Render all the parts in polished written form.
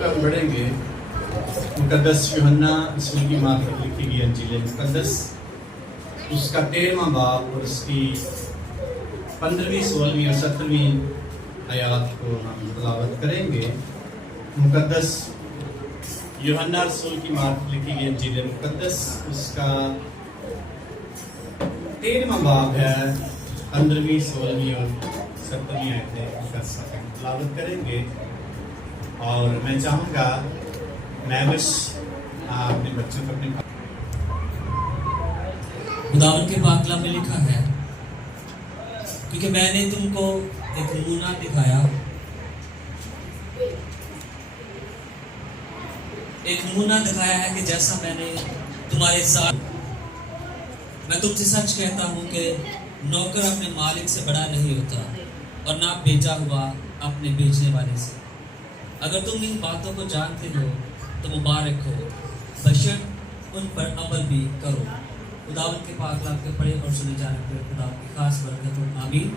हम बढ़ेंगे मुकद्दस यूहन्ना रसूल की मार्फत लिखी गई अंजील मुकद्दस उसका 13वां बाब और उसकी 15वीं 16वीं और 17वीं आयात को हम तलावत करेंगे। मुकद्दस यूहन्ना रसूल की मार्फत लिखी गई अंजील मुकद्दस उसका 13वां बाब है, 15वीं 16वीं और 17वीं आयतें तलावत करेंगे। और मैं चाहूँगा मैविश अपने बच्चों को अपने खुदावन के पाक कलाम में लिखा है, क्योंकि मैंने तुमको एक नमूना दिखाया, एक नमूना दिखाया है कि जैसा मैंने तुम्हारे साथ, मैं तुमसे सच कहता हूँ कि नौकर अपने मालिक से बड़ा नहीं होता और ना भेजा हुआ अपने भेजने वाले से। अगर तुम इन बातों को जानते हो तो मुबारक हो, बशर्त उन पर अमल भी करो। खुदावन के पाक कलाम के पढ़े और सुने जाने पर खुदा की खास बरकत हो। आमीन।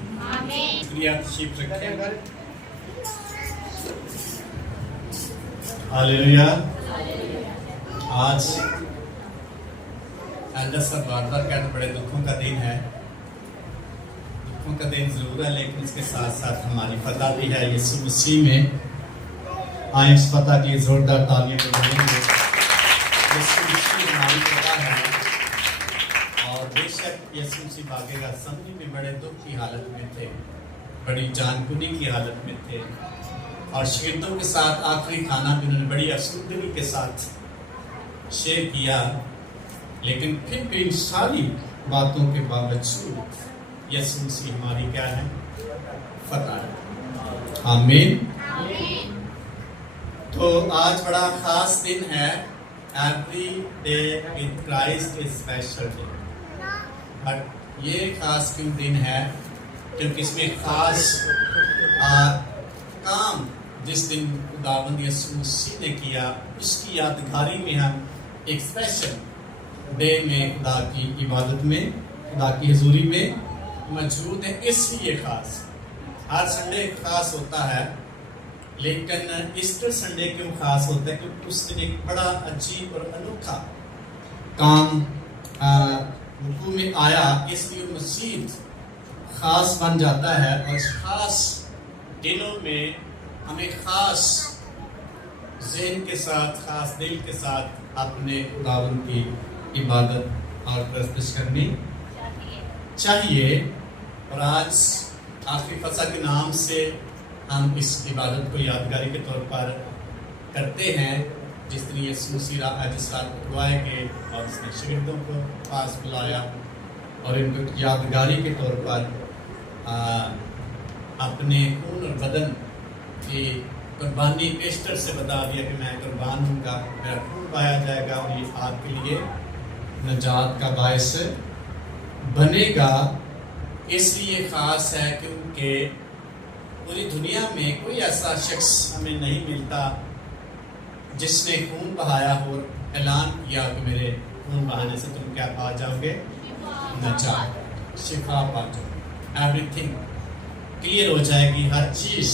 शुक्रिया तशरीफ रखें। हालेलुया। आज एल्डर साहब बार-बार कहते बड़े दुखों का दिन है। दुखों का दिन जरूर है, लेकिन इसके साथ साथ हमारी फतह भी है यीशु मसीह में। आए इस फतह की जोरदार तालियां बजाएंगे। यीशु मसीह हमारी फतह है और बेशक यीशु मसीह भागेगा। समझ में बड़े दुख की हालत में थे, बड़ी जानकुनी की हालत में थे और शागिर्दों के साथ आखिरी खाना भी उन्होंने बड़ी असूदगी के साथ शेयर किया। लेकिन फिर भी इन सारी बातों के बावजूद यीशु मसीह हमारी क्या है? फतह है। आमीन। तो आज बड़ा खास दिन है। Every day with Christ is special day. But ये खास क्यों दिन है? क्योंकि इसमें खास काम जिस दिन खुदावंद यीशु मसीह ने किया उसकी यादगारी में हम एक स्पेशल डे में खुदा की इबादत में, खुदा की हजूरी में मौजूद है। इसलिए खास, हर संडे खास होता है, लेकिन ईस्टर संडे क्यों खास होता है? क्योंकि उस दिन एक बड़ा अजीब और अनोखा काम हुकूम में आया, इसलिए मसीह खास बन जाता है और खास दिनों में हमें खास ज़हन के साथ, खास दिल के साथ अपने खुदावन की इबादत और प्रस्तुत करनी चाहिए। और आज आखिरी फसह के नाम से हम इस इबादत को यादगारी के तौर पर करते हैं। जिस दिन यीशु मसीह जिस रात उठवाए गए और उसने शागिर्दों को पास बुलाया और इनको यादगारी के तौर पर अपने खून और बदन की कुर्बानी पेशतर से बता दिया कि मैं कुर्बान हूँगा, मेरा खून बहाया जाएगा और ये आपके लिए नजात का बायस बनेगा। इसलिए ख़ास है क्योंकि पूरी दुनिया में कोई ऐसा शख्स हमें नहीं मिलता जिसने खून बहाया और ऐलान किया कि मेरे खून बहाने से तुम क्या पा जाओगे? नजात, शिफा पा जाओगे। एवरीथिंग क्लियर हो जाएगी, हर चीज़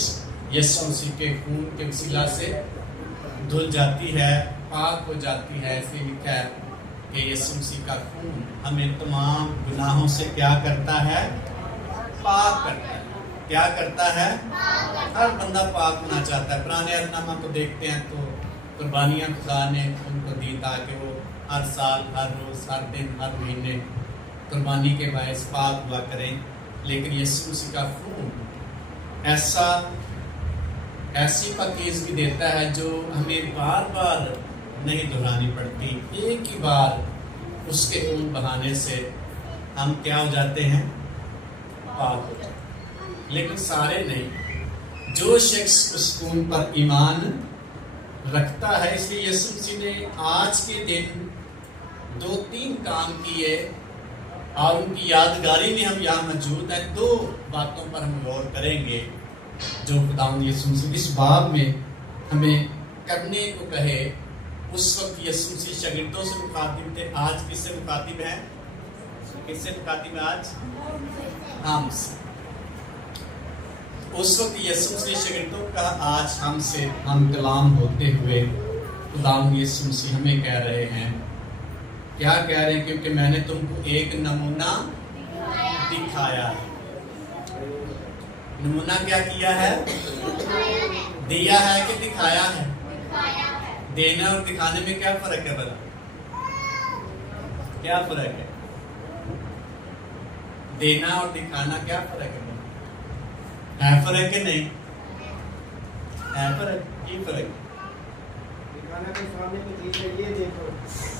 यीशु मसीह के खून के वसीला से धुल जाती है, पाक हो जाती है। इसलिए लिखा है कि यीशु मसीह का खून हमें तमाम गुनाहों से क्या करता है? पाक करता है। क्या करता है? हर बंदा पाक होना चाहता है। पुराने अहदनामा को देखते हैं तो कुर्बानियाँ खुदा ने उनको दी ताकि वो हर साल, हर रोज़, हर दिन, हर महीने कुर्बानी के बायस पाक हुआ करें। लेकिन यीशु मसीह का खून ऐसी पाकीज़गी देता है जो हमें बार बार नहीं दोहरानी पड़ती। एक ही बार उसके खून बहाने से हम क्या हो जाते हैं? पाक हो जाते हैं। लेकिन सारे नहीं, जो शख्स उस खून पर ईमान रखता है। इसलिए यीशु मसीह ने आज के दिन 2-3 काम किए और उनकी यादगारी में हम यहाँ मौजूद हैं। 2 बातों पर हम गौर करेंगे जो खुदावंद यीशु मसीह इस बाब में हमें करने को कहे। उस वक्त यीशु मसीह शागिर्दों से मुखातिब थे, आज किससे मुखातिब है? किससे मुखातिब है आज? हमसे। उस वक्त यीशु मसीह शागिर्दों का आज हमसे हम कलाम होते हुए खुदावंद यीशु मसीह हमें कह रहे हैं, क्या कह रहे हैं? क्योंकि मैंने तुमको एक नमूना दिखाया है। नमूना क्या किया है? दिया है कि दिखाया है? देना और दिखाने में क्या फर्क है? बता, क्या फर्क है? देना और दिखाना क्या फर्क है? है फर्क है? नहीं है फर्क? ये फर्क दिखाना के सामने कोई चीज है, ये देखो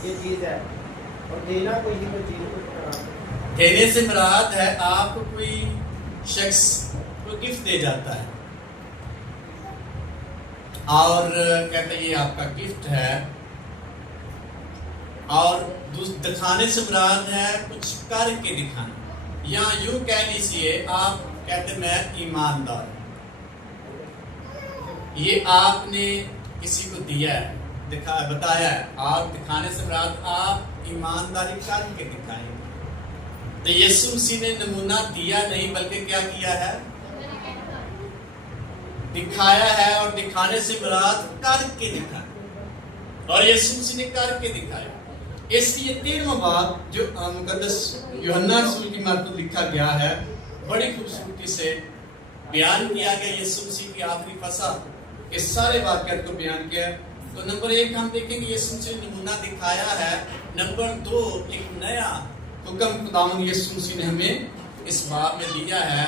ये चीज है, और देना कोई ही कोई चीज को। देने से मुराद है आपको कोई शख्स को गिफ्ट दे जाता है और कहते हैं ये आपका गिफ्ट है, और दिखाने से मुराद है कुछ करके दिखाना, या यूं कह लीजिए आप कहते मैं ईमानदार, ये आपने किसी को दिया है, बताया है, और दिखाने से मुराद आप ईमानदारी करके दिखाएंगे। तो यीशु मसीह ने नमूना दिया नहीं बल्कि क्या किया है? दिखाया है, और दिखाने से मुराद करके दिखाया, और यीशु मसीह ने करके दिखाया। इसलिए 13वां बाब जो मुकद्दस यूहन्ना रसूल की मार्फत लिखा गया है, बड़ी खूबसूरती से बयान किया गया यीशु मसीह की आखिरी फसा के सारे वाक़यात को बयान किया। तो नंबर 1 हम देखेंगे यीशु मसीह ने नमूना दिखाया है। नंबर 2 एक नया हुक्म खुदावंद यीशु मसीह ने हमें इस बाब में दिया है।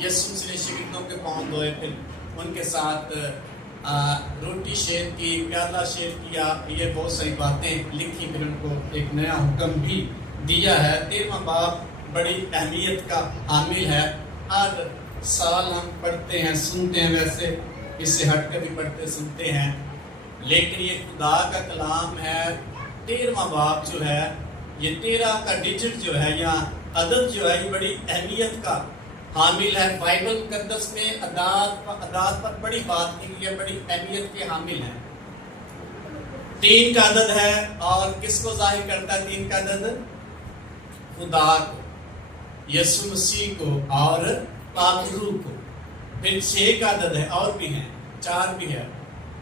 यीशु मसीह ने शागिर्दों के पांव धोए, फिर उनके साथ रोटी शेयर की, प्याला शेयर किया, ये बहुत सारी बातें लिखी, फिर उनको एक नया हुक्म भी दिया है। 13वां बाब बड़ी अहमियत का हामिल है। हर साल हम पढ़ते हैं, सुनते हैं, वैसे इससे हट कर भी पढ़ते सुनते हैं, लेकिन ये खुदा का कलाम है। 13वां बाब जो है, ये 13 का डिजिट जो है या अदद जो है, ये बड़ी अहमियत का हामिल है। बाइबल मुकद्दस में अदाद पर बड़ी बात की गई है, बड़ी अहमियत के हामिल है। 3 का अदद है, और किसको जाहिर करता है 3 का अदद? खुदा को, यीशु मसीह को और पाक रूह को। फिर 6 का अदद है, और भी है, 4 भी है,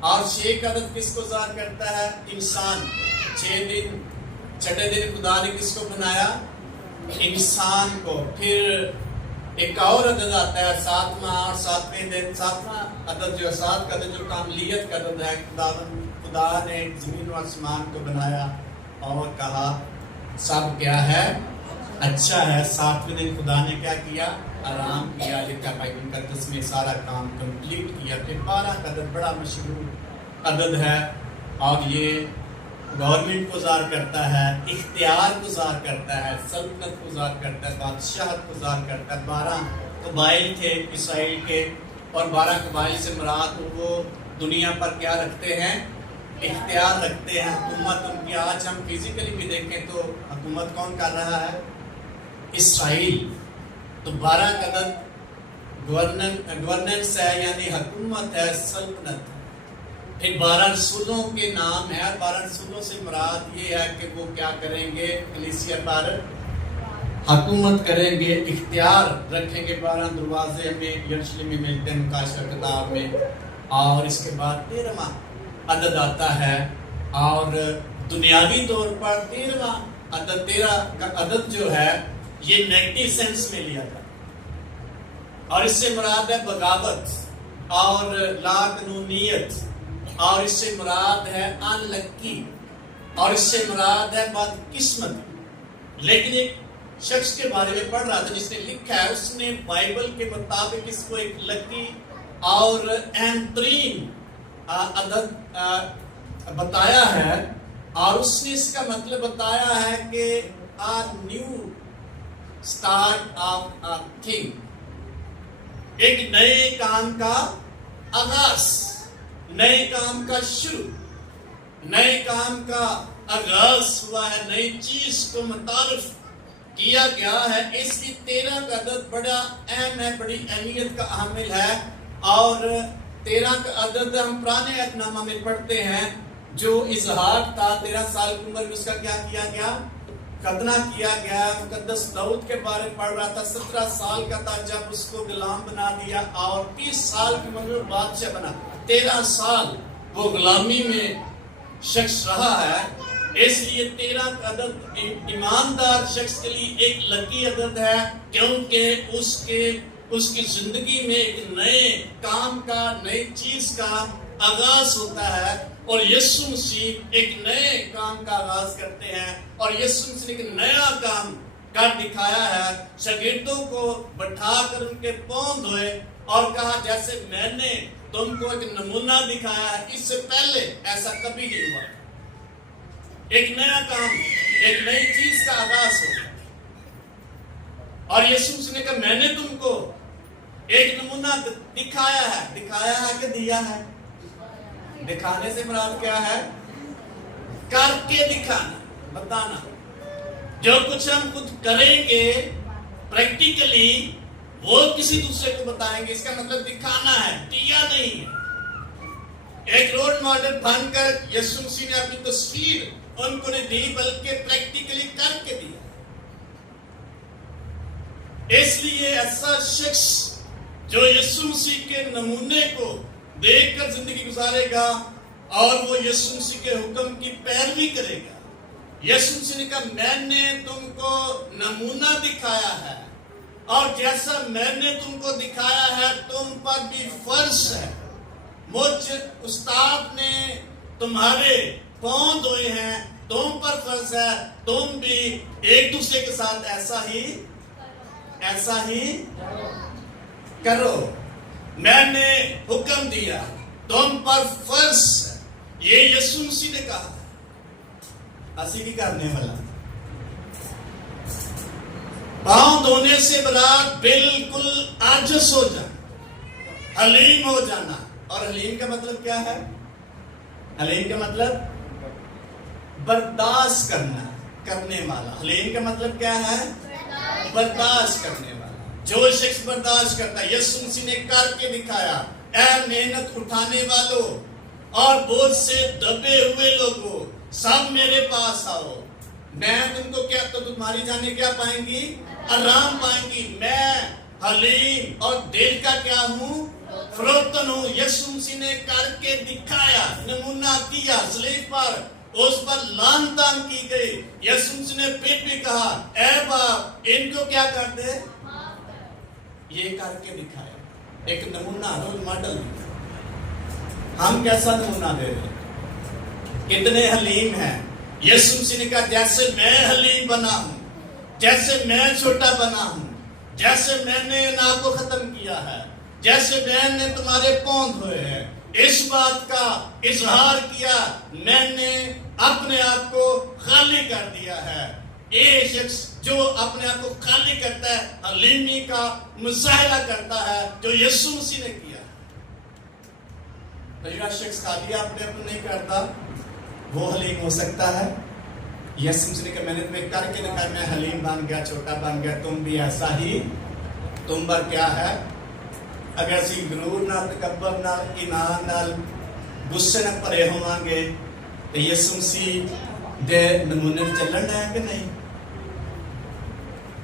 और 6 का अदद किसको जाहिर करता है? इंसान। 6 दिन, छठे दिन खुदा ने किसको बनाया? इंसान को। फिर एक और अदद आता है 7वां, और 7वें दिन 7वां अदद जो है, 7 का अदद जो कामलियत का अदद है। खुदा ने जमीन और आसमान को बनाया और कहा सब क्या है? अच्छा है। 7वें दिन खुदा ने क्या किया? आराम किया। लिखा बाइबल मुकद्दस में सारा काम कंप्लीट किया। फिर 12 का अदद बड़ा मशहूर अदद है, और ये गवर्नमेंट को ज़ाहिर करता है, इख्तियार को ज़ाहिर करता है, सल्तनत को ज़ाहिर करता है, बादशाहत को ज़ाहिर करता है। 12 कबाइल थे इसराइल के, और 12 कबाइल से मुराद वो दुनिया पर क्या रखते हैं? इख्तियार रखते हैं, हुकूमत उनकी। आज हम फिजिकली भी देखें तो हुकूमत कौन कर रहा है? इसराइल। तो 12 का अदद गवर्नेंस है, यानी हुकूमत है, सल्तनत है। फिर 12 रसूलों के नाम है, और 12 रसूलों से मुराद ये है कि वो क्या करेंगे? कलीसिया पर हुकूमत करेंगे, इख्तियार रखेंगे। 12 दरवाजे हमें यरूशलेम में मिलते हैं मुकाशा किताब में। और इसके बाद 13वां अदद आता है, और दुनियावी तौर पर 13वां अदद, 13 का अदद जो है, ये नेगेटिव सेंस में लिया था, और इससे मुराद है बगावत और लाकानूनियत, और इससे मुराद है अनलक्की, और इससे मुराद है बदकिस्मत। लेकिन एक शख्स के बारे में पढ़ रहा था जिसने लिखा है, उसने बाइबल के मुताबिक इसको एक लकी और अहम तरीन अदद बताया है, और उसने इसका मतलब बताया है कि a new start of a thing, एक नए काम का आगाज, नए काम का शुरू, नए काम का आगाज हुआ है, नई चीज को मुतारिफ किया गया है। इसलिए 13 का अदद बड़ा अहम है, बड़ी अहमियत का हामिल है। और 13 का अदद हम पुराने अहदनामा में पढ़ते हैं, जो इजहार था 13 साल की उम्र में उसका क्या किया गया? खतना किया गया। मुकद्दस दाऊद के बारे में पढ़ रहा था, 17 साल का था जब उसको गुलाम बना दिया और 30 साल की उम्र में बादशाह बना। 13 साल वो गुलामी में शख्स रहा है, इसलिए 13 का अदद ईमानदार शख्स के लिए एक लकी अदद है, क्योंकि उसकी जिंदगी में एक नए काम का, नई चीज का आगाज होता है और यीशु मसीह एक नए काम का आगाज करते हैं और यीशु मसीह ने एक नया काम कर दिखाया है। शागिर्दों को बैठाकर उनके पांव धोए और कहा, जैसे मैंने तुमको एक नमूना दिखाया है, इससे पहले ऐसा कभी नहीं हुआ। एक नया काम, एक नई चीज का आगाज हो। और यीशु मसीह ने कहा, मैंने तुमको एक नमूना दिखाया है कि दिया है? दिखाने से मुराद क्या है? करके दिखाना, बताना। जो कुछ हम खुद करेंगे प्रैक्टिकली, वो किसी दूसरे को बताएंगे, इसका मतलब दिखाना है, किया नहीं है। एक रोल मॉडल बनकर यीशु मसीह ने अपनी तस्वीर उनको नहीं दी, बल्कि प्रैक्टिकली करके दिया। इसलिए ऐसा शख्स जो यीशु मसीह के नमूने को देखकर जिंदगी गुजारेगा और वो यीशु मसीह के हुक्म की पैरवी करेगा। यीशु मसीह ने कहा, मैंने तुमको नमूना दिखाया है और जैसा मैंने तुमको दिखाया है तुम पर भी फर्ज है। मुझ उस्ताद ने तुम्हारे पांव धोए हैं, तुम पर फर्ज है, तुम भी एक दूसरे के साथ ऐसा ही करो। मैंने हुक्म दिया, तुम पर फर्ज है। ये यीशु मसीह ने कहा। असी भी करने वाला पांव धोने से बरात बिल्कुल आजिज़ हो जाना, हलीम हो जाना। और हलीम का मतलब क्या है? हलीम का मतलब बर्दाश्त करना, करने वाला। हलीम का मतलब क्या है? बर्दाश्त करने वाला। जो शख्स बर्दाश्त करता है, यीशु मसीह ने करके दिखाया। ऐ मेहनत उठाने वालों और बोझ से दबे हुए लोगों, सब मेरे पास आओ, मैं तुमको क्या, तो तुम्हारी जाने क्या पाएंगी? आराम पाएंगी। मैं हलीम और दिल का क्या हूँ? फरोख्तन हूँ। यीशु मसीह ने करके दिखाया, नमूना दिया, सलीब पर उस पर लान तान की गई। यीशु मसीह ने फिर भी कहा, ऐ बाप, इनको क्या कर दे? ये करके दिखाया, एक नमूना, रोल मॉडल। हम कैसा नमूना दे रहे हैं? कितने हलीम हैं? यीशु मसीह ने कहा, जैसे मैं हलीम बना हूं, जैसे मैं छोटा बना हूं, जैसे मैंने ना को खत्म किया है, जैसे मैंने तुम्हारे पांव धोए हैं, इस बात का इजहार किया, मैंने अपने आप को खाली कर दिया है। ये शख्स जो अपने आप को खाली करता है, हलीमी का मुजाहरा करता है, जो यीशु मसीह ने किया। तो जो शख्स खाली अपने आप को नहीं करता, वो हलीम हो सकता है। यीशु मसीह ने कहा, मैंने तुम्हें करके दिखाया, मैं हलीम बन गया, छोटा बन गया, तुम भी ऐसा ही। तुम पर क्या है? अगर असी गुरूर नाल, तकब्बर नाल, ईमान नाल, गुस्से नाल भरे होवांगे तो यीशु मसीह दे नमूने ते चलना है कि नहीं?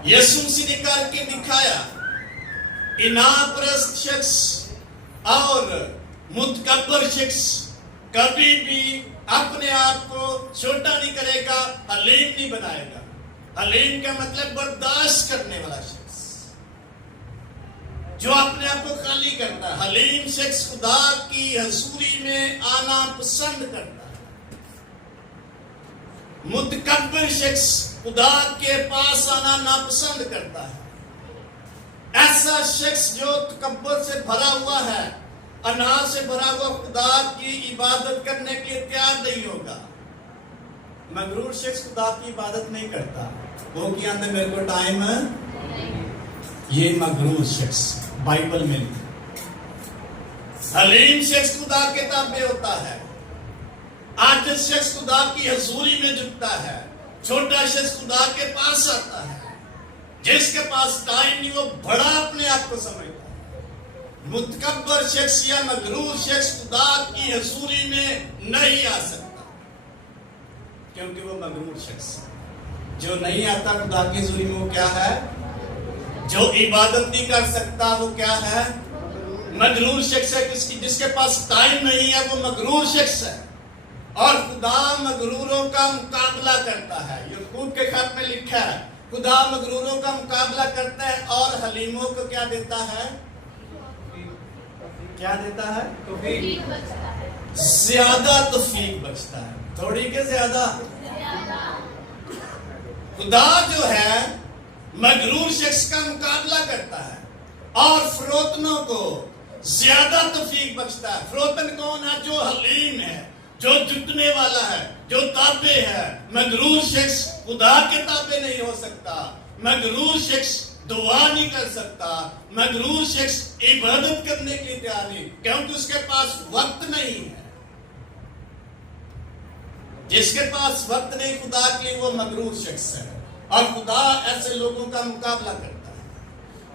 यीशु मसीह ने करके दिखाया। इनापरस्त शख्स और मुतकब्बर शख्स कभी भी अपने आप को छोटा नहीं करेगा, हलीम नहीं बनाएगा। हलीम का मतलब बर्दाश्त करने वाला शख्स, जो अपने आप को खाली करता है। हलीम शख्स खुदा की हजूरी में आना पसंद करता है। मुतकब्बिर शख्स खुदा के पास आना नापसंद करता है। ऐसा शख्स जो तकब्बुर से भरा हुआ है, अनाज से भरा हुआ, खुदा की इबादत करने के लिए तैयार नहीं होगा। मगरूर शख्स खुदा की इबादत नहीं करता, वो क्या अंदर मेरे को टाइम है, ये मगरूर शख्स बाइबल में। हलीम शख्स खुदा के ताबे होता है। आज शख्स खुदा की हजूरी में झुकता है। छोटा शख्स खुदा के पास आता है। जिसके पास टाइम नहीं, वो बड़ा अपने आप को समझता है। मुतकब्बर शख्स या मगरूर शख्स खुदा की हजूरी में नहीं आ सकता, क्योंकि वो मगरूर शख्स है। जो नहीं आता खुदा की हजूरी में वो क्या है? जो इबादत नहीं कर सकता वो क्या है? मगरूर शख्स है। जिसके पास टाइम नहीं है वो मगरूर शख्स है। और खुदा मगरूरों का मुकाबला करता है। याकूब के खत में लिखा है खुदा मगरूरों का मुकाबला करता है और हलीमों को क्या देता है? क्या देता है? ज्यादा तौफीक बख्शता है। थोड़ी के ज्यादा? खुदा जो है मगरूर शख्स का मुकाबला करता है और फरोतनों को ज्यादा तौफीक बख्शता है। फरोतन कौन है? जो हलीम है, जो जुटने वाला है, जो ताबे है। मगरूर शख्स खुदा के ताबे नहीं हो सकता। मगरूर शख्स दुआ नहीं कर सकता। मगरूर शख्स इबादत करने के लिए तैयार नहीं, क्योंकि उसके पास वक्त नहीं है। जिसके पास वक्त नहीं खुदा के लिए वो मगरूर शख्स है। और खुदा ऐसे लोगों का मुकाबला करता है।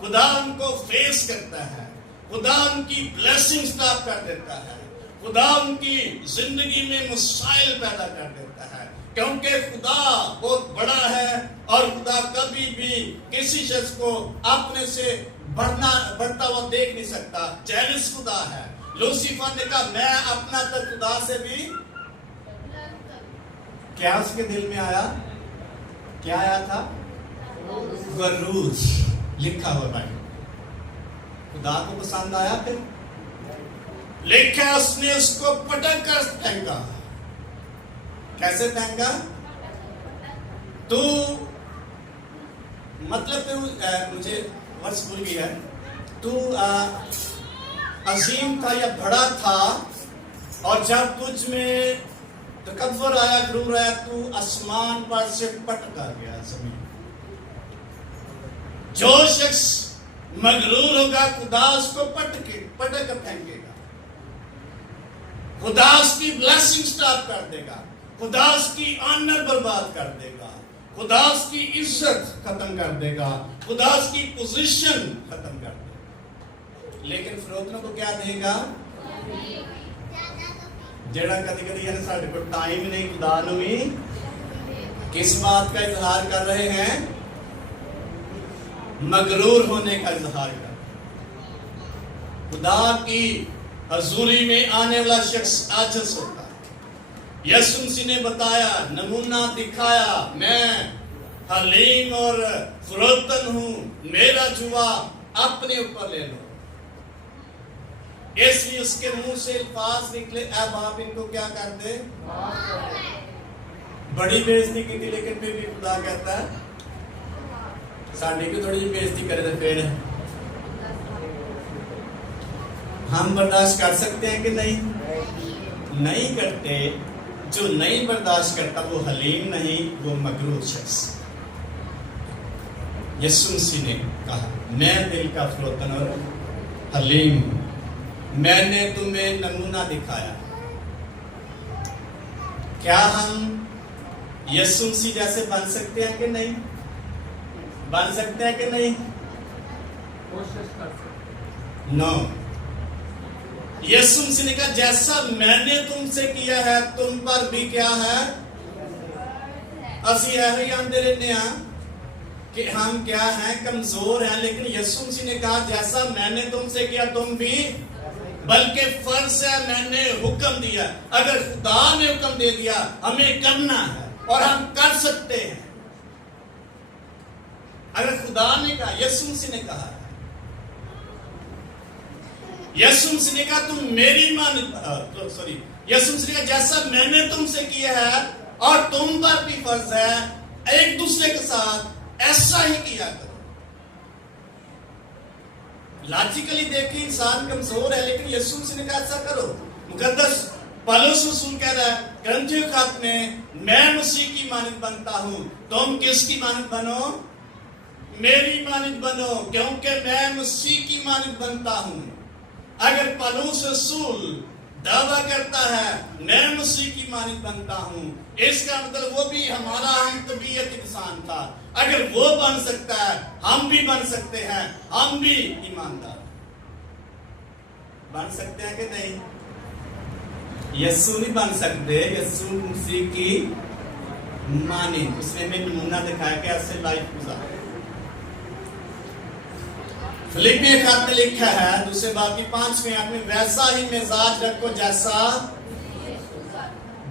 खुदा उनको फेस करता है। खुदा उनकी ब्लेसिंग स्टॉप कर देता है। खुदा उनकी जिंदगी में मसाइल पैदा कर देता है, क्योंकि खुदा बहुत बड़ा है और खुदा कभी भी किसी शख्स को अपने से बढ़ता हुआ देख नहीं सकता। जेलस खुदा है। लूसीफर ने कहा मैं अपना तो खुदा से भी, क्या उसके दिल में आया? क्या आया था? गरूर लिखा हुआ भाई। खुदा को पसंद आया? फिर लिखा उसने उसको पटक कर फेंका। कैसे फेंका? तू मतलब मुझे वर्ष भूल गया है। तू अजीम था या बड़ा था, और जब तुझ में तकब्बुर आया, गुरूर आया, तू आसमान पर से पटका गया जमीन। जो शख्स मगरूर होगा खुदा उसको पटक फेंकेगा। खुदा उसकी ब्लेसिंग स्टॉप कर देगा। खुदा उसकी ऑनर बर्बाद कर देगा। खुदा उसकी इज्जत खत्म कर देगा। खुदा उसकी पोजीशन खत्म कर देगा। लेकिन फरोतनों को क्या देगा? जेड़ा कभी कभी साढ़े को टाइम नहीं खुदा नूं भी किस बात का इजहार कर रहे हैं? मगरूर होने का इजहार कर। खुदा की हजूरी में आने वाला शख्स आजिज़ होता है। यीशु मसीह ने बताया, नमूना दिखाया, मैं हलीम और फरोतन हूं, मेरा जुआ अपने ऊपर ले लो। इसलिए उसके मुंह से अल्फाज निकले, ऐ बाप इनको क्या कर दे। बड़ी बेइज्जती की थी, लेकिन फिर भी खुदा कहता है साड़ी की थोड़ी जी बेइज्जती करे तो फिर हम बर्दाश्त कर सकते हैं कि नहीं? नहीं करते। जो नहीं बर्दाश्त करता वो हलीम नहीं, वो मगरूर शख्स। यीशु मसीह ने कहा मैं दिल का फरोतन और हलीम, मैंने तुम्हें नमूना दिखाया। क्या हम यीशु मसीह जैसे बन सकते हैं कि नहीं? बन सकते हैं कि नहीं? कोशिश कर सकते। नो। यीशु मसीह ने कहा जैसा मैंने तुमसे किया है तुम पर भी क्या है? असी यही आंदे रहने हैं कि हम क्या हैं? कमजोर हैं। लेकिन यीशु मसीह ने कहा जैसा मैंने तुमसे किया तुम भी, बल्कि फर्ज है, मैंने हुक्म दिया। अगर खुदा ने हुक्म दे दिया हमें करना है और हम कर सकते हैं। अगर खुदा ने कहा, यीशु मसीह ने कहा, यीशु मसीह ने कहा तुम मेरी यीशु मसीह ने कहा जैसा मैंने तुमसे किया है और तुम पर भी फर्ज है एक दूसरे के साथ ऐसा ही किया करो। लॉजिकली देखिए इंसान कमजोर है, लेकिन यीशु मसीह ने कहा ऐसा करो। मुकद्दस पौलुस रसूल कह रहा है करंथियों के खत में, मैं मसीह की मानद बनता हूं, तुम किसकी मानद बनो? मेरी मानद बनो, क्योंकि मैं मसीह की मानद बनता हूं। अगर पौलुस रसूल दावा करता है मैं मसीह की मानद बनता हूं, इसका मतलब वो भी हमारा हम तबीयत इंसान था। अगर वो बन सकता है हम भी बन सकते हैं। हम भी ईमानदार बन सकते हैं कि नहीं? यीशु नहीं बन सकते, यीशु मसीह की मानिंद। उसने हमें नमूना दिखाया कैसे लाइफ गुजार। फिलिपियों खत में लिखा है दूसरे बाब की 5वें आयत में, वैसा ही मिजाज रखो जैसा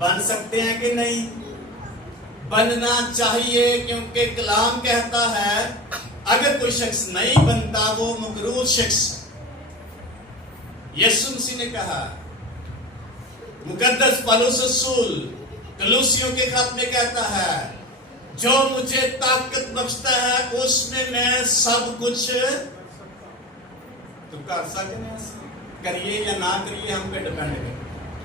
बन सकते हैं कि नहीं, बनना चाहिए, क्योंकि कलाम कहता है अगर कोई शख्स नहीं बनता वो मगरूर शख्स है। यीशु मसीह ने कहा, मुकद्दस पौलुस रसूल कलूसियों के खत में कहता है, जो मुझे ताकत बख्शता है उसमें मैं सब कुछ तो कर सकते, करिए या ना करिए हम पे डिपेंड है।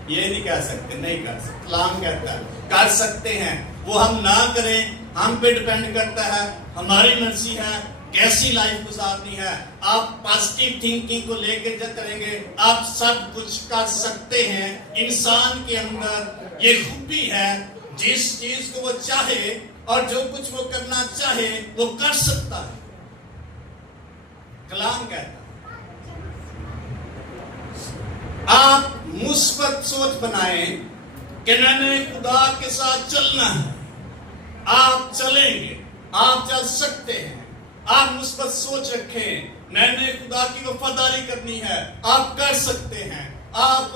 ये नहीं कह सकते, नहीं कर सकते। कलाम कहता है कर सकते हैं, वो हम ना करें हम पे डिपेंड करता है, हमारी मर्जी है कैसी लाइफ गुजारनी है। आप पॉजिटिव थिंकिंग को लेकर जब करेंगे आप सब कुछ कर सकते हैं। इंसान के अंदर ये खूबी है, जिस चीज को वो चाहे और जो कुछ वो करना चाहे वो कर सकता है। कलाम कहता है आप मुस्बत सोच बनाएं कि मैंने खुदा के साथ चलना है, आप चलेंगे, आप चल सकते हैं। आप मुस्बत सोच रखें, मैंने खुदा की वफादारी करनी है, आप कर सकते हैं। आप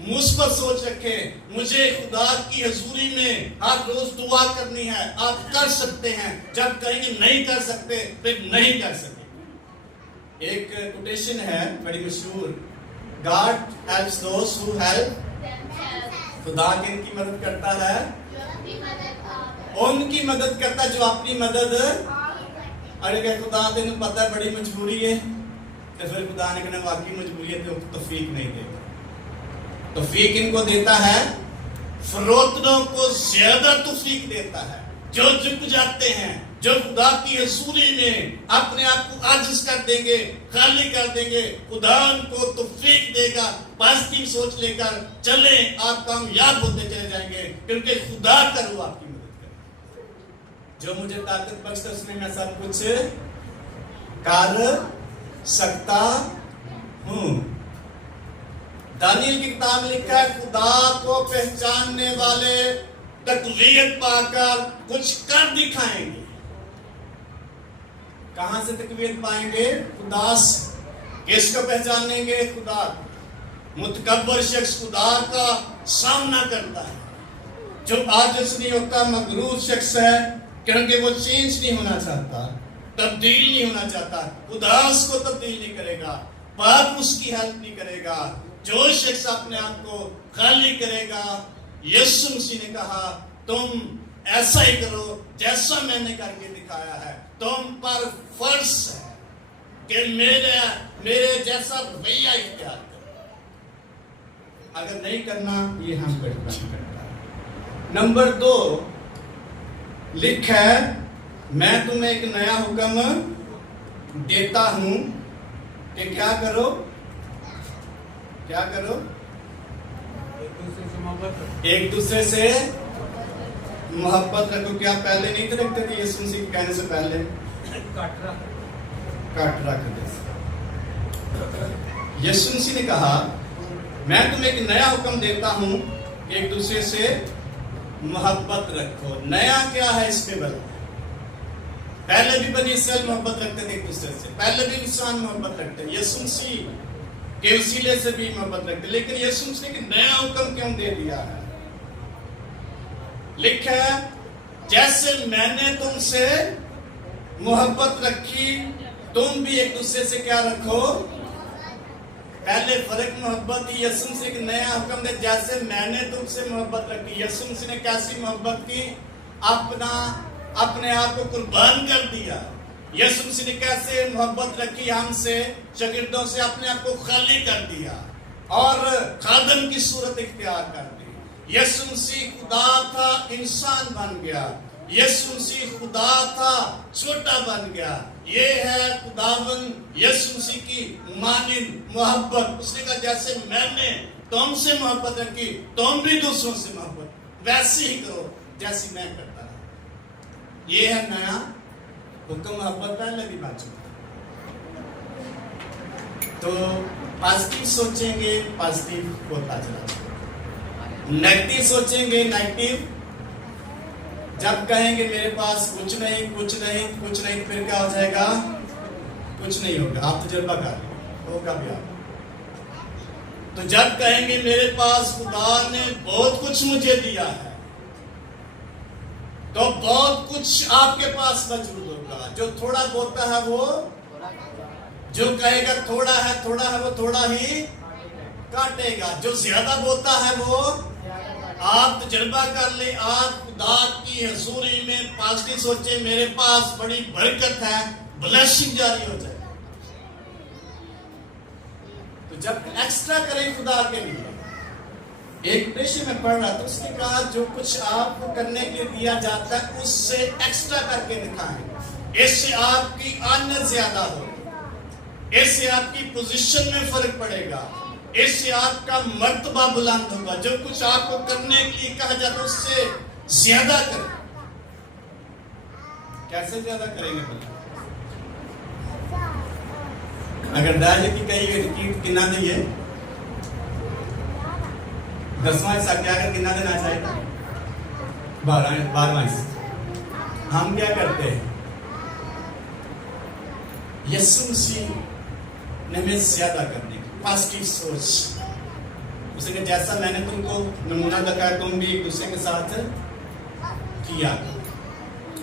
मुस्बत सोच रखें, मुझे खुदा की हजूरी में हर रोज दुआ करनी है, आप कर सकते हैं। जब कहेंगे नहीं कर सकते फिर नहीं कर सकते। एक कोटेशन है बड़ी मशहूर, God helps those who help, खुदा किनकी मदद करता है, उनकी मदद करता जो अपनी मदद। अरे क्या खुदा तेन पता है बड़ी मजबूरी है, तो फिर खुदा ने कहना वाकई मजबूरी है तो तौफीक नहीं देगा। तौफीक इनको देता है, फरोतनों को ज्यादा तौफीक देता है, जो झुक जाते हैं, जो खुदा की हजूरी में अपने आप को आजिज कर देंगे, खाली कर देंगे, खुदा उनको तौफीक देगा। पॉजिटिव सोच लेकर चले, आप कामयाब होते चले जाएंगे, क्योंकि खुदा करो आपकी मदद करे। जो मुझे ताकत बख्शता उसमें मैं सब कुछ कर सकता हूं। दानियल की किताब में लिखा है, खुदा को पहचानने वाले तकवीयत पाकर कुछ कर दिखाएंगे। कहां से तकवीयत पाएंगे? खुदा से। किसको पहचानेंगे? खुदा। मुतकब्बर शख्स खुदा का सामना करता है, जो आजिज़ नहीं होता मगरूर शख्स है, क्योंकि वो चेंज नहीं होना चाहता, तब्दील नहीं होना चाहता, खुदा उसको तब्दील नहीं करेगा, पाप उसकी हेल्प नहीं करेगा। जो शख्स अपने आप को खाली करेगा, यीशु मसीह ने कहा तुम ऐसा ही करो जैसा मैंने करके दिखाया है, तुम पर फर्ज है कि मेरे जैसा रवैया इख्तियार करो। अगर नहीं करना ये हम पर डिपेंड करता है। नंबर 2 लिखा है, मैं तुम्हें एक नया हुक्म देता हूं कि क्या करो, क्या करो, एक दूसरे से मोहब्बत रखो। क्या पहले नहीं तो रखते थे? यीशु मसीह के कहने से पहले काट रख दे। यीशु मसीह ने कहा मैं तुम्हें एक नया हुक्म देता हूं, एक दूसरे से मोहब्बत रखो। नया क्या है इसमें बल? पहले भी बनी इसराइल मोहब्बत रखते थे एक दूसरे से, पहले भी इंसान मोहब्बत रखते, यीशु मसीह के वसीले से भी मोहब्बत रखते, लेकिन यीशु मसीह ने नया हुक्म क्यों दे दिया है? लिखा है, जैसे मैंने तुमसे मोहब्बत रखी तुम भी एक दूसरे से क्या रखो। पहले फर्क मोहब्बत ही, यीशु मसीह एक नया हुक्म दे, जैसे मैंने तुमसे मोहब्बत रखी। यीशु मसीह ने कैसी मोहब्बत की? अपने आप को कुर्बान कर दिया। यीशु मसीह ने कैसे मोहब्बत रखी हमसे, शागिर्दों से अपने आप को खाली कर दिया और खादम की सूरत इख्तियार कर दी। यीशु मसीह खुदा था, इंसान बन गया। यीशु मसीह खुदा था, छोटा बन गया। ये है खुदावन यीशु मसीह की मानिंद मोहब्बत। उसने कहा जैसे मैंने तुमसे मोहब्बत रखी तुम भी दूसरों से मोहब्बत वैसे ही करो जैसी मैं करता रहा। ये है नया हुक्म। मोहब्बत पहले भी बात तो पॉजिटिव सोचेंगे पॉजिटिव होता चला, नेगेटिव सोचेंगे नेगेटिव जब कहेंगे मेरे पास कुछ नहीं कुछ नहीं कुछ नहीं, फिर क्या हो जाएगा? कुछ नहीं होगा। आप तजुर्बा कर लो, होगा भी आप। तो जब कहेंगे मेरे पास खुदा ने बहुत कुछ मुझे दिया है, तो बहुत कुछ आपके पास मौजूद होगा। जो थोड़ा बोलता है वो, जो कहेगा थोड़ा है वो थोड़ा ही काटेगा। जो ज्यादा बोलता है वो, आप तजुर्बा कर ले, आप खुदा की हजूरी में पॉजिटिव सोचे, मेरे पास बड़ी बरकत है, ब्लेसिंग जारी हो जाए। तो जब एक्स्ट्रा करें खुदा के लिए, एक पेशे में पढ़ रहा था, उसने कहा जो कुछ आपको करने के लिए दिया जाता है उससे एक्स्ट्रा करके दिखाएं, इससे आपकी आनत ज्यादा होगी, इससे आपकी पोजीशन में फर्क पड़ेगा, इससे आपका मर्तबा बुलंद होगा। जो कुछ आपको करने के लिए कहा जाता है उससे ज्यादा करें। कैसे ज्यादा करेंगे भला? अगर दाज की कही गई कितना नहीं है, 10वां हिस्सा क्या कर कितना देना चाहिए? 12वां हिस्सा। हम क्या करते हैं? यीशु मसीह ने हमें ज्यादा करने की पॉजिटिव सोच, उसने जैसा मैंने तुमको नमूना दिखाया तुम भी एक दूसरे के साथ किया।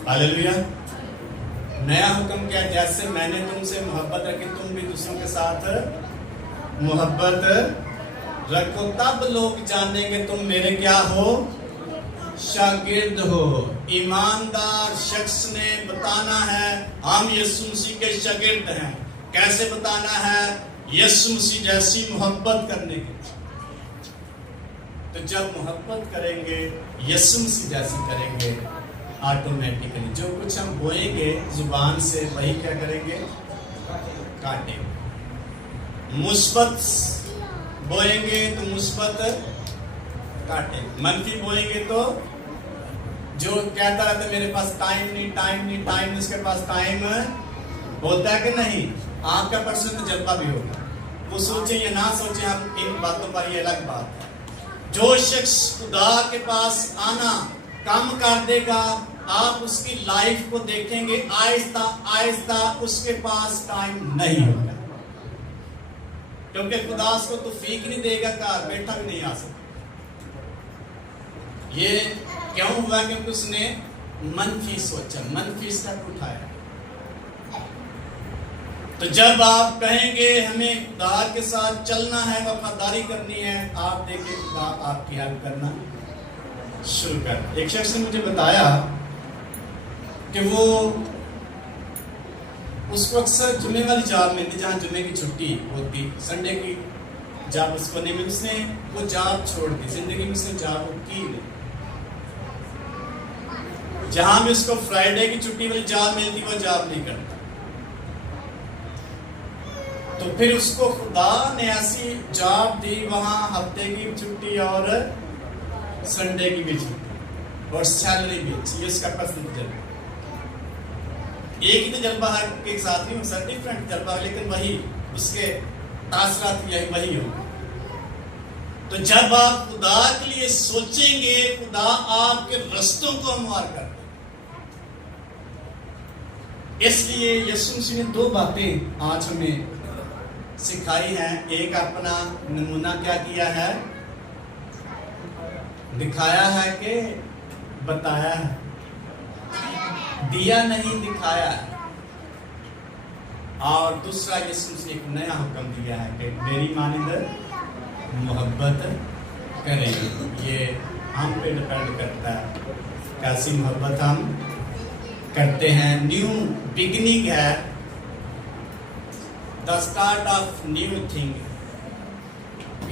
हालेलुया। नया हुक्म क्या? जैसे मैंने तुमसे मोहब्बत रखी तुम भी दूसरों के साथ मोहब्बत रखो, तब लोग जानेंगे तुम मेरे क्या हो? शागिर्द हो। ईमानदार शख्स ने बताना है हम यीशु मसीह के शागिर्द हैं। कैसे बताना है? यीशु मसीह जैसी मोहब्बत करने की। तो जब मोहब्बत करेंगे, यीशु मसीह जैसी करेंगे, ऑटोमेटिकली जो कुछ हम बोएंगे जुबान से वही क्या करेंगे? काटेंगे। मुस्बत बोएंगे तो मुस्बत काटेंगे, मनफी बोएंगे तो जो कहता रहता मेरे पास टाइम नहीं, उसके पास टाइम होता है कि नहीं? आपका पर्सनल तजर्बा भी होगा। वो सोचे या ना सोचे, हम इन बातों पर ये अलग बात है। जो शख्स खुदा के पास आना कम कर देगा, आप उसकी लाइफ को देखेंगे आहिस्ता आहिस्ता उसके पास टाइम नहीं होगा, क्योंकि खुदा उसको तो फीक नहीं देगा, कार बैठा भी नहीं आ सकता। ये क्यों हुआ? क्योंकि उसने मनफी सोचा, मनफी स्टेप उठाया। तो जब आप कहेंगे हमें खुदा के साथ चलना है, वफादारी करनी है, आप देखिए खुदा आपकी हेल्प करना शुरू कर। एक शख्स ने मुझे बताया कि वो उसको अक्सर जुमे वाली जॉब मिलती, जहाँ जुमे की छुट्टी होती, संडे की जॉब उसको नहीं मिली। उसने वो जॉब छोड़ दी, जिंदगी में उसने जॉब की नहीं। जहां भी उसको फ्राइडे की छुट्टी वाली जॉब मिलती वो जॉब नहीं करता। तो फिर उसको खुदा ने ऐसी जॉब दी, वहां हफ्ते की छुट्टी और संडे की भी छुट्टी और सैलरी भी अच्छी। ये उसका पर्सनल तजर्बा। एक ही तजर्बा है के साथ नहीं हो सकता, डिफरेंट तजर्बा है, लेकिन वही उसके तासरात यही वही हो। तो जब आप खुदा के लिए सोचेंगे, खुदा आपके रस्तों को हमवार कर। इसलिए यीशु मसीह ने दो बातें आज हमें सिखाई हैं। एक अपना नमूना क्या किया है? दिखाया है कि बताया है? दिया नहीं, दिखाया है। और दूसरा यीशु मसीह एक नया हुक्म दिया है कि मेरी मानिंद मोहब्बत करेंगे। ये हम पे डिपेंड करता है कैसी मोहब्बत हम करते हैं। न्यू बिगिनिंग है, the start of new thing.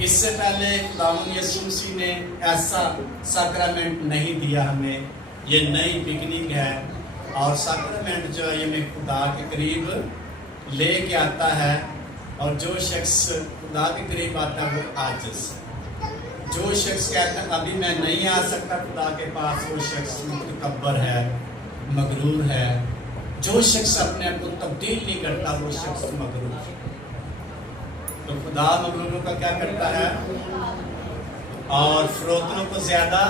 इससे पहले खुदावंद यीशु मसीह ने ऐसा सैक्रामेंट नहीं दिया हमें। ये नई बिगिनिंग है और सैक्रामेंट जो है ये हमें खुदा के करीब ले के आता है। और जो शख्स खुदा के करीब आता है वो आजिज़। जो शख्स कहता है अभी मैं नहीं आ सकता खुदा के पास, वो शख्स मुतकब्बर है, मगरूर है। जो शख्स अपने आप को तब्दील नहीं करता वो शख्स मगरूर है। तो खुदा मगरूरों का क्या करता है? और फरोतनों को ज्यादा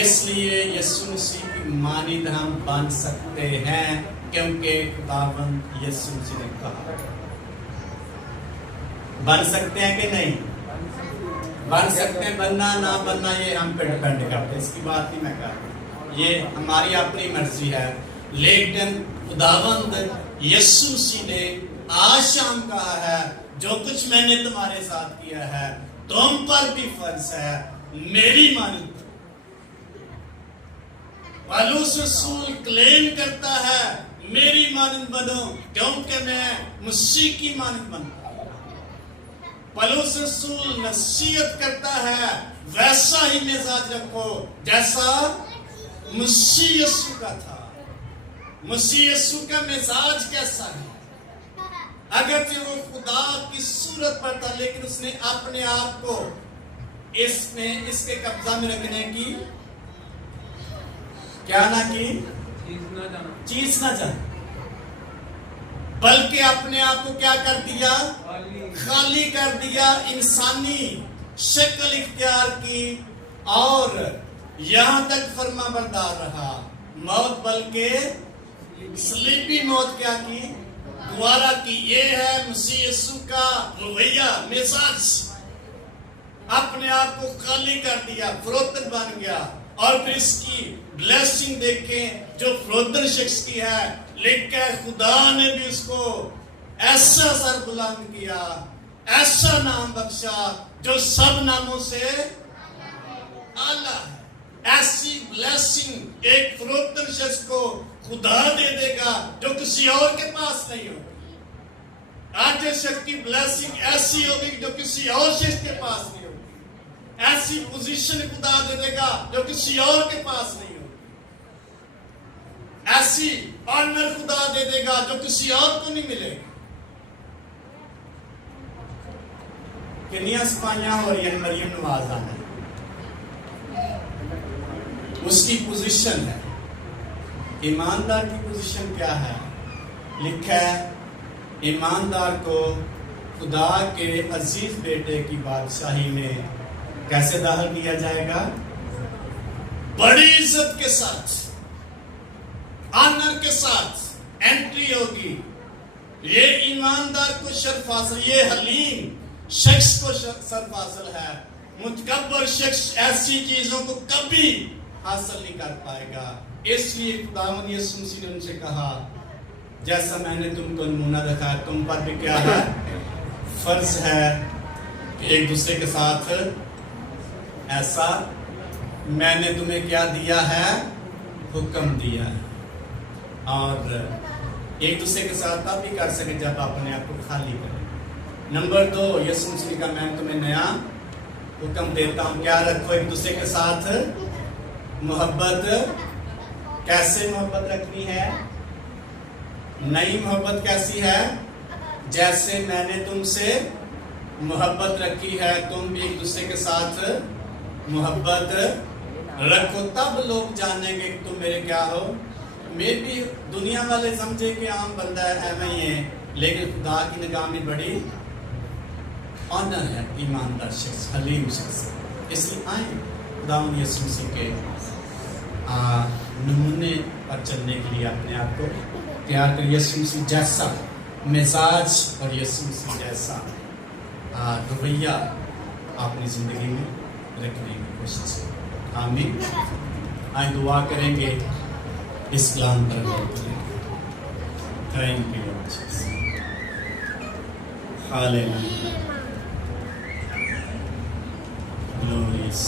اس لیے یسوع مسیح کی مانند ہم بن سکتے ہیں کیونکہ خداوند یسوع مسیح نے کہا. بن سکتے ہیں کہ نہیں؟ بن سکتے ہیں. بننا نہ بننا یہ ہم پہ ڈپینڈ کرتے ہیں. اس کی بات نہیں میں کر رہا ہوں. یہ ہماری اپنی مرضی ہے. لیکن خداوند یسوع مسیح نے آج شام کہا ہے جو کچھ میں نے تمہارے ساتھ کیا ہے تم پر بھی فرض ہے میری مانند. پالوس رسول کلیم کرتا ہے میری مانند بنو کیونکہ میں مسیح کی مانند بنتا. پالوس رسول نصیحت کرتا ہے ویسا ہی مزاج رکھو جیسا مسیح یسوع کا تھا. مسیح یسوع کا مزاج کیسا ہے؟ اگرچہ وہ خدا کی صورت پر تھا لیکن اس نے اپنے آپ کو اس کے قبضہ میں رکھنے کی کیا نہ کی؟ چیز نہ جانا، بلکہ اپنے آپ کو کیا کر دیا؟ خالی کر دیا. انسانی شکل اختیار کی اور یہاں تک فرما بردار رہا. موت بلکہ صلیبی موت کیا کی؟ گوارا کی. یہ ہے مسیح یسوع کا رویہ، مزاج. اپنے آپ کو خالی کر دیا، فروتن بن گیا. اور پھر اس کی بلیسنگ دیکھیں جو فروتن شخص کی ہے. لیکن خدا نے بھی اس کو ایسا سر بلند کیا، ایسا نام بخشا جو سب ناموں سے اعلیٰ ہے. ایسی بلیسنگ ایک فروتن شخص کو خدا دے دے گا جو کسی اور کے پاس نہیں ہوگی. آج شخص کی بلیسنگ ایسی ہوگی جو کسی اور شخص کے پاس نہیں ہوگی. ایسی پوزیشن خدا دے دے گا جو کسی اور کے پاس نہیں ہوگی. ایسی آنر خدا دے دے گا جو کسی اور کو نہیں ملے گی. کنیا سپاہیاں ہو رہی ہیں مریم نواز آنا، اس کی پوزیشن ہے. ایماندار کی پوزیشن کیا ہے؟ لکھا ہے ایماندار کو خدا کے عزیز بیٹے کی بادشاہی میں کیسے داخل کیا جائے گا؟ بڑی عزت کے ساتھ، آنر کے ساتھ انٹری ہوگی. یہ ایماندار کو شرف حاصل، یہ حلیم شخص کو شرف حاصل ہے. متکبر شخص ایسی چیزوں کو کبھی حاصل نہیں کر پائے گا. اس لیے خداوند یسوع مسیح نے ان سے کہا جیسا میں نے تم کو نمونہ دکھایا تم پر بھی کیا ہے؟ فرض ہے کہ ایک دوسرے کے ساتھ ایسا میں نے تمہیں کیا دیا ہے؟ حکم دیا ہے. اور ایک دوسرے کے ساتھ تب بھی کر سکے جب اپنے آپ کو خالی کرے. نمبر 2 یسوع مسیح کا میں تمہیں نیا حکم دیتا ہوں کیا رکھو ایک دوسرے کے ساتھ محبت. کیسے محبت رکھنی ہے؟ نئی محبت کیسی ہے؟ جیسے میں نے تم سے محبت رکھی ہے تم بھی ایک دوسرے کے ساتھ محبت رکھو. تب لوگ جانیں گے کہ تم میرے کیا ہو. میں بھی دنیا والے سمجھے کہ عام بندہ ہے ایویں ہی ہے لیکن خدا کی نگاہ میں بڑی آنر ہے ایماندار شخص، حلیم شخص. اس لیے آئیں خداوند یسوع مسیح کے نمونے پر چلنے کے لیے اپنے آپ کو تیار کر. یسوع مسیح جیسا مزاج اور یسوع مسیح جیسا رویہ اپنی زندگی میں رکھنے کی کوشش کریں. آمین. آئیں دعا کریں گے اس کلام پر غور کریں. Thank you Jesus. Hallelujah. Glorious.